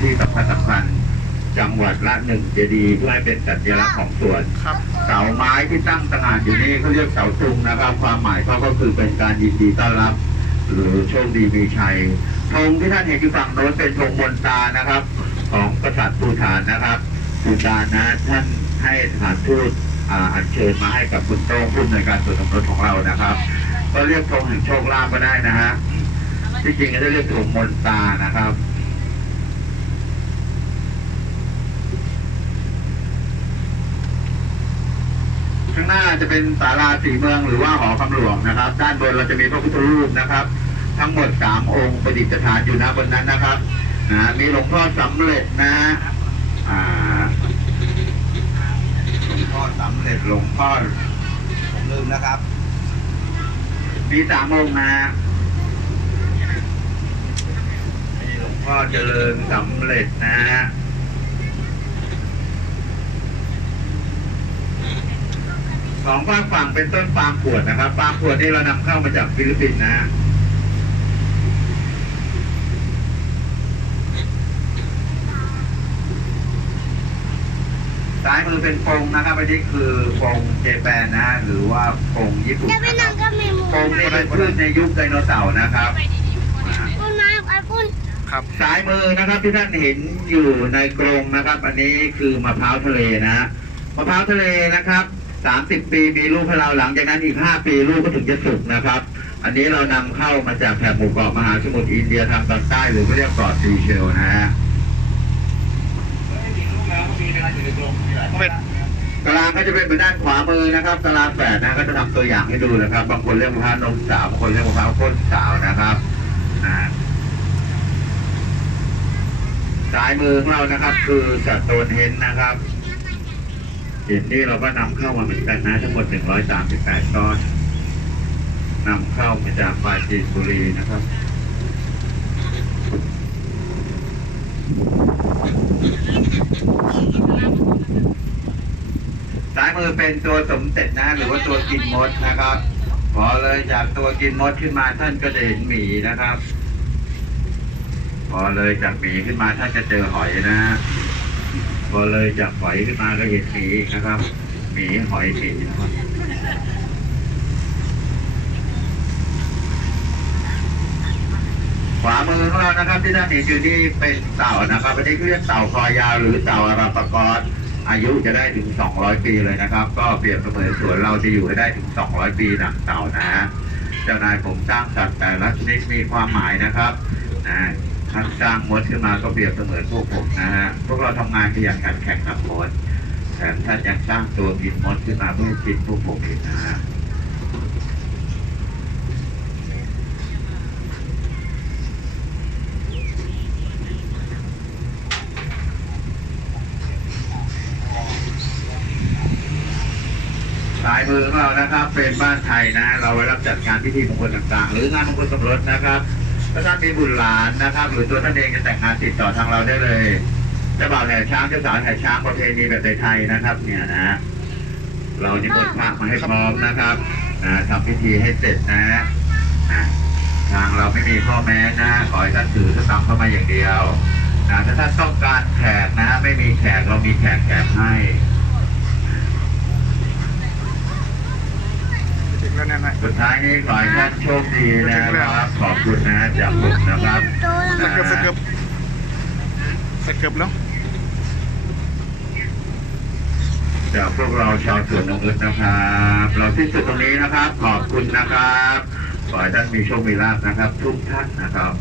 ที่สำคัญสำคัญจังหวัดละหนึ่งเจดีย์เพื่อให้เป็นสัญลักษณ์ของสวน ครับ เสาไม้ที่ตั้งตระหง่านอยู่นี่เขาเรียกเสาตุงนะครับ ความหมายเขาก็คือเป็นการยินดีต้อนรับ หรือโชคดีมีชัยธงที่ท่านเห็นอยู่ฝั่งโน้นเป็นธงมนตรานะครับ ของกษัตริย์ภูฐานนะครับภูฐานนะท่านให้สถานทูตอ่าอัญเชิญมาให้กับคุณโต้งผู้ในวยการส่วนสมรสของเรานะครับ ก็เรียกธงแห่งโชคลาภก็ได้นะฮะที่จริงก็จะเรียกธงมนตรานะครับ ข้างหน้า จะเป็นศาลาสีเมืองหรือว่าหอคำหลวงนะครับ ด้านบนเราจะมีพระพุทธรูปนะครับ ทั้งหมดสามองค์ประดิษฐานอยู่นะบนนั้นนะครับนะมีหลวงพ่อสำเร็จนะอ่าหลวงพ่อสำเร็จหลวงพ่อผมลืมนะครับ มีสามองค์นะมีหลวงพ่อเจริญสำเร็จนะฮะ สองฝากฝั่งเป็นต้นปาล์มขวดนะครับปาล์มขวดนี่เรานำเข้ามาจากฟิลิปปินส์นะซ้ายมือเป็นฟงนะครับอันนี้คือฟงเจแปนนะหรือว่าฟงญี่ปุ่นจะไปนะคนั่รังบกับแม่หมูฟงนี่เป็นพืชในยุคไดโนเสาร์นะครับอ่าคุณมาไอ้คุณครับสายมือนะครับที่ท่านเห็นอยู่ในกรงนะครับ อันนี้คือมะพร้าวทะเลนะฮะมะพร้าวทะเลนะครับ 30 ปีมีลูกให้เราหลังจากนั้นอีก 5 ปีลูกก็ถึงจะสุกนะครับ อันนี้เรานำเข้ามาจากแถบหมู่เกาะมหาสมุทรอินเดียทางตอนใต้หรือเขาเรียกเกาะซีเชลนะฮะเป็นกลางก็จะเป็นไปด้านขวามือนะครับกลางแฝดนะก็จะทำตัวอย่างให้ดูนะครับ บางคนเรียกมะพร้าวนมสาวบางคนเรียกมะพร้าวข้นสาวนะครับอ่าสายมือของเรานะครับ คือสัตว์โตนเฮนนะครับ หินนี่เราก็นำเข้ามาเหมือนกันนะทั้งหมด 138 ก้อนนำเข้ามาจากปราจีนบุรีนะครับสายมือเป็นตัวสมเสร็จนะ หรือว่าตัวกินมดนะครับ พอเลยจากตัวกินมดขึ้นมาท่านก็จะเห็นหมีนะครับ พอเลยจากหมีขึ้นมาท่านจะเจอหอยนะฮะ พอเลยจากหอยขึ้นมาก็เห็นหมีนะครับหมีหอยหมีนะครับขวามือของเรานะครับที่ท่านเห็นอยู่นี่เป็นเต่านะครับอันนี้เรียกเต่าคอยาวหรือเต่าอาราปากออายุจะได้ถึง 200 ปีเลยนะครับ ก็เปรียบเสมือนสวนเราจะอยู่ให้ได้ถึง 200 ปีหนังเต่านะฮะเจ้านายผมสร้างสัตว์แต่ละชนิดมีความหมายนะครับนะ ท่านสร้างมดขึ้นมาก็เปรียบเสมือนพวกผมนะฮะ พวกเราทำงานขยันขันแข่งกับมดแถมท่านยังสร้างตัวกินมดขึ้นมาเพื่อกินพวกผมอีกนะฮะสายมือของเรานะครับ เป็นบ้านไทยนะ เราไว้รับจัดงานพิธีมงคลต่างๆ หรืองานมงคลสมรสนะครับ ถ้าท่านมีบุตรหลานนะครับหรือตัวท่านเองจะแต่งงานติดต่อทางเราได้เลยเจะบ่าวแห่ช้างเจ้าสาวแห่ช้างประเพณีแบบไทยๆนะครับ เนี่ยนะ เรานิมนต์พระมาให้พร้อมนะครับนะทำพิธีให้เสร็จนะนะทางเราไม่มีข้อแม้นะขอให้ท่านถือสตังค์เข้ามาอย่างเดียวนะถ้าท่านต้องการแขกนะ ไม่มีแขกเรามีแขกแขกให้ ถึงแล้วเนี่ยนะ สุดท้ายนี้ขอให้ท่านโชคดีนะครับขอบคุณนะจากผมนะครับโตแล้วสเกิบสเกิบสเกิบแล้วจากพวกเราชาวสวนนงนุษนะครับ เราที่สุดตรงนี้นะครับ ขอบคุณนะครับ ขอให้ท่านมีโชคมีลาภนะครับ ทุกท่านนะครับ